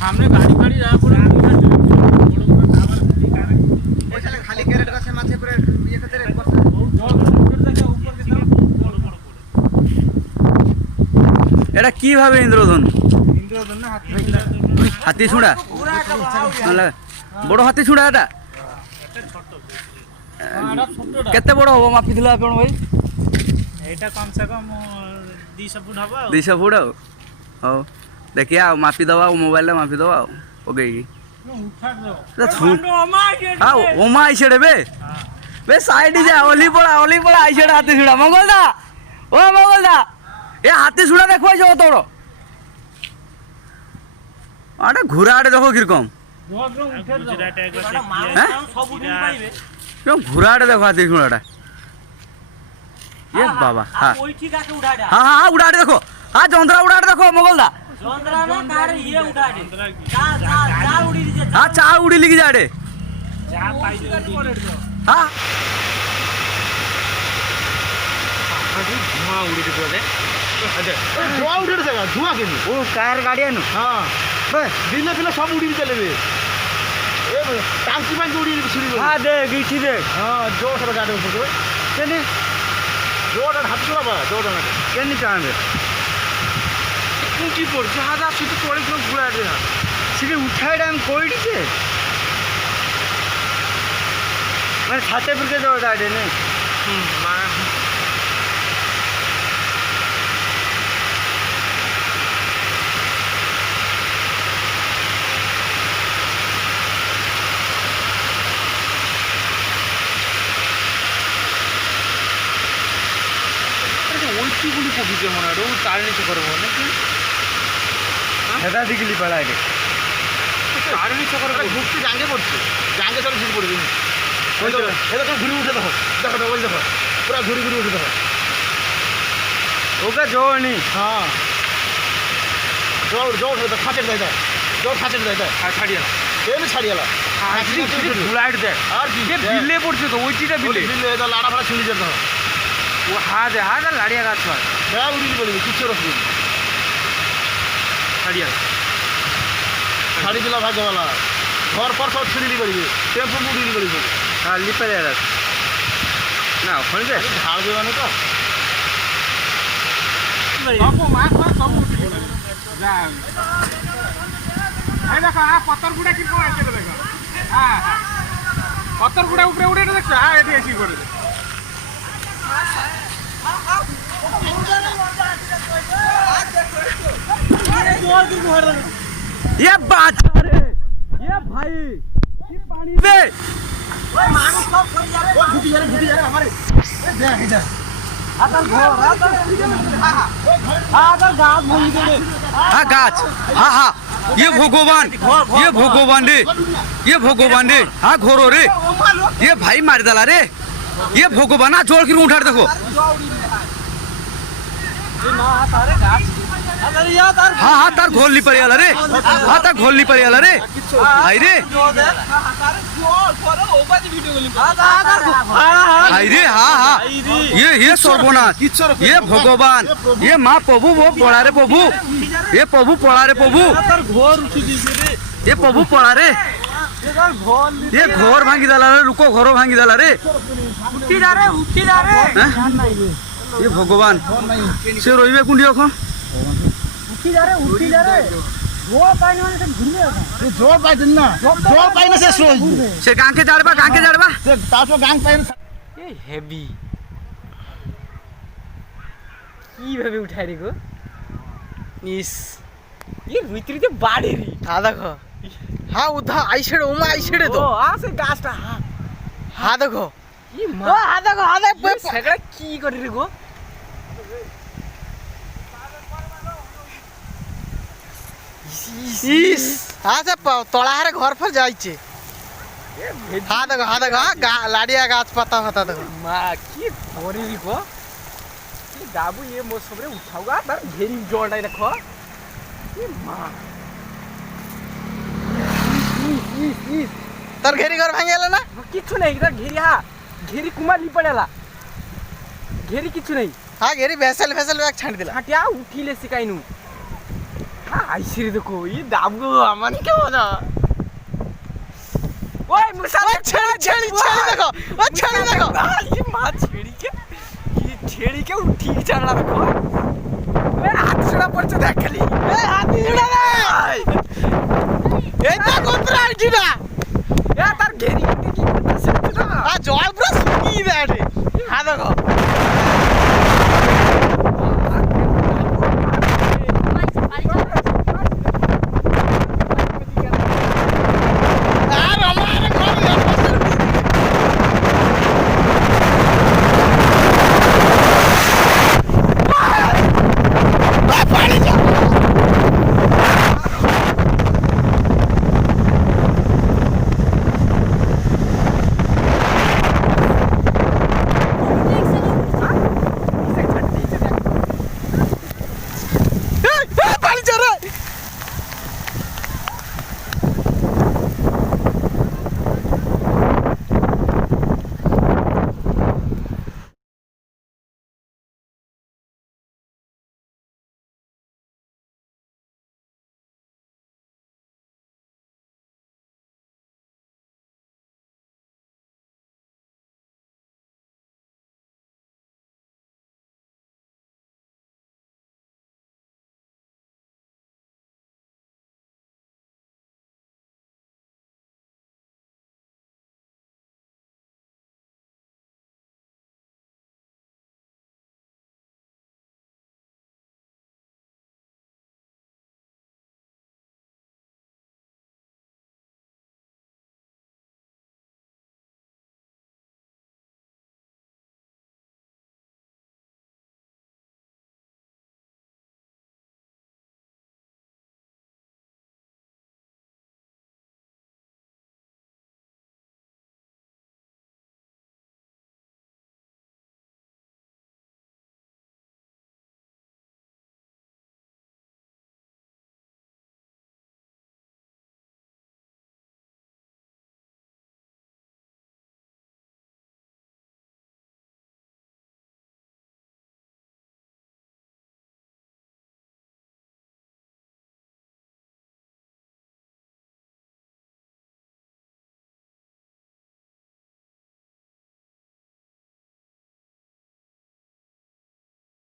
সামনে গাড়ি ফাড়ি যাওয়া পড়ে খালি ক্যারেট গাছে মাঝে করে ইয়ে করতে রে এটা কিভাবে ইন্দ্রধনু? ইন্দ্রধনু হাতি ছুঁড়া বড় হাতি ছুঁড়া এটা কেতে বড় হব মাপিছিল আপন ভাই? এইটা কমসে কম 200 ফুট হব 200 ফুট হଉ ଦେଖିଆ ଆଉ ମାପି ଦବା ଆଉ ମୋବାଇଲରେ ମାପି ଦବା ଆଉ ପକେଇକି ଆଉ ଓମା ଆଇସେଡେ ବେ ସାଇଡ ଯା ଅଲି ପଳା ଆଇସେଡେ ହାତୀ ଛୁଡ଼ା ମଙ୍ଗଲଦା ଓ ମଙ୍ଗଲଦା ଏ ହାତୀ ଛୁଡ଼ା ଦେଖୁଆ ଯାଉ ତୋର ଆଡେ ଘୁରା ଆଡେ ଦେଖ କିରକম ঘুরা আড়ে দেখো হাতি ঘোড়াটা এ বাবা হ্যাঁ হ্যাঁ হ্যাঁ উড়া আড়ে দেখো হ্যাঁ যন্ত্রা উড়া আড়ে দেখো মঙ্গলদা হ্যাঁ চা উড়ি লিখি যাড়ে হ্যাঁ ধোঁয়া উড়িতে পড়ে ধোঁয়া উঠে জায়গা ধোঁয়া কেন ও কার গাড়ি আনো হ্যাঁ দিনে ফিলে সব উড়িয়ে চলেবে টাঙ্কি পাঙ্কি উড়িয়ে ছুরি হ্যাঁ দে গিঠি দে হ্যাঁ জোর সব গাড়ি উপরে কেনি জোর হাত চলা বা জোর কেনি টানবে কুচি পড়ছে হাত আর শুধু পড়ে কেউ ঘুরে আসবে না সেটা উঠাইটা আমি কই দিছে মানে ছাতে পুরকে যাওয়া যায় না ওইগুলি পকিছে মনে হয় ও তার নিচে করবো নাকি সেটা দিগলি পাড়ায় তার নিচে করবো ঘুরতে জাঙ্গে পড়ছে জাঙ্গে চলে ঝিল পড়বে এটা ঘুরে উঠে দেখো দেখো দেখো ওই দেখো পুরা ঘুরে ঘুরে উঠে দেখো ওকে জোনি হ্যাঁ জোর জোর খাঁচের দেয় দেয় জোর খাঁচের দেয় দেয় আর ছাড়িয়ে এমনি ছাড়িয়ে ধুলাইট দেয় আর কি বিলে পড়ছে তো ওইটিটা বিলে বিলে এটা লাড়া ফাড়া ছিঁড়ে যেতে হবে ও হাত লাড়িয়া গাছ হয় হ্যাঁ উড়িয়ে পড়বে কিচ্ছু রকম ছাড়িয়া ছাড়ি দিলা ভাগ্যবালা ঘর পর সব ছিঁড়ি পারিবে টেম্পো উড়িয়ে পারিবে হ্যাঁ লিপারে গাছ না ওখানে যে ঝাড় দেবে না তো ସବୁ ମାଛ ସବୁ এই দেখো পতর গুড়া কি কোন আছে দেখো হ্যাঁ হ্যাঁ পতর গুড়া উপরে উড়ে দেখছো হ্যাঁ এটি এসি করে ये बात रे ये भाई ये पानी पे ওই মানুষ সব সরে যাবে ও ঢুকি যাবে আমারে এ দেখ এটা আদার ঘর আদার গাছ ভাঙি দেবে हाँ गाछ हाँ हाँ ये भगवान रे हाँ घोरो रे ये भाई मार डाला रे ये भगवान आ जोड़ की उठा देखो हाँ हाँ तार घोल ली पड़ी रे हाँ तार घोल ली पड़ी रे भाई रे भाई रे हाँ हाँ ये सर्वनाश ये भगवान ये माँ प्रभु वो पड़ा रे प्रभु ये प्रभु पड़ा रे प्रभु ये प्रभु पड़ा रे ये घर भांगी डाला रे रुको घरो भांगी डाला रे ये भगवान से रही कुंडी এখন জোর পাইছেন না জোর পাই না শেষ হয়েছে সে গাঁকে যাড়বা তারপর গাং পাই না এই হেভি কিভাবে উঠাই রে গো ইস এর ভিতরে তো বাড়ি রে দেখো হ্যাঁ উধা আইছেড়ে ওমা আইছেড়ে তো আছে গাছটা হ্যাঁ দেখো কি মা দেখো সেটা কি করে রে গো ইস আচ্ছা তলা হারে ঘর ফর যাইছে হ্যাঁ দেখো লাড়িয়া গাছ পাতা ফাতা দেখো মা কি ভরি গো কি গাবু ये মো সবরে উঠাওগা তার ঘেরি জড়াই দেখো কি মা তার ঘেরি ঘর ভাঙে গেল না কিছু নেই তার ঘেরি ঘেরি কুমার লি পড়েলা ঘেরি কিছু নেই হ্যাঁ ঘেরি ভেসেল ব্যাগ ছাড় দিলা হাটিয়া উঠিলে শিকাইনু আইসিরে দেখো এই দাম গো আমার কে বলা ওই মুসা ছেড়ি ছেড়ি ছেড়ি দেখো ও ছেড়ি দেখো এই মা ছেড়ি কে কি ছেড়ি কে উঠি চালা দেখো এ হাত ছড়া পড়ছে দেখ খালি এ হাত ছড়া রে এটা কোত্রা আইছিনা এ তার ঘেরি কি করতেছে না আ জয় পুরো সুকি দেয় হ্যাঁ দেখো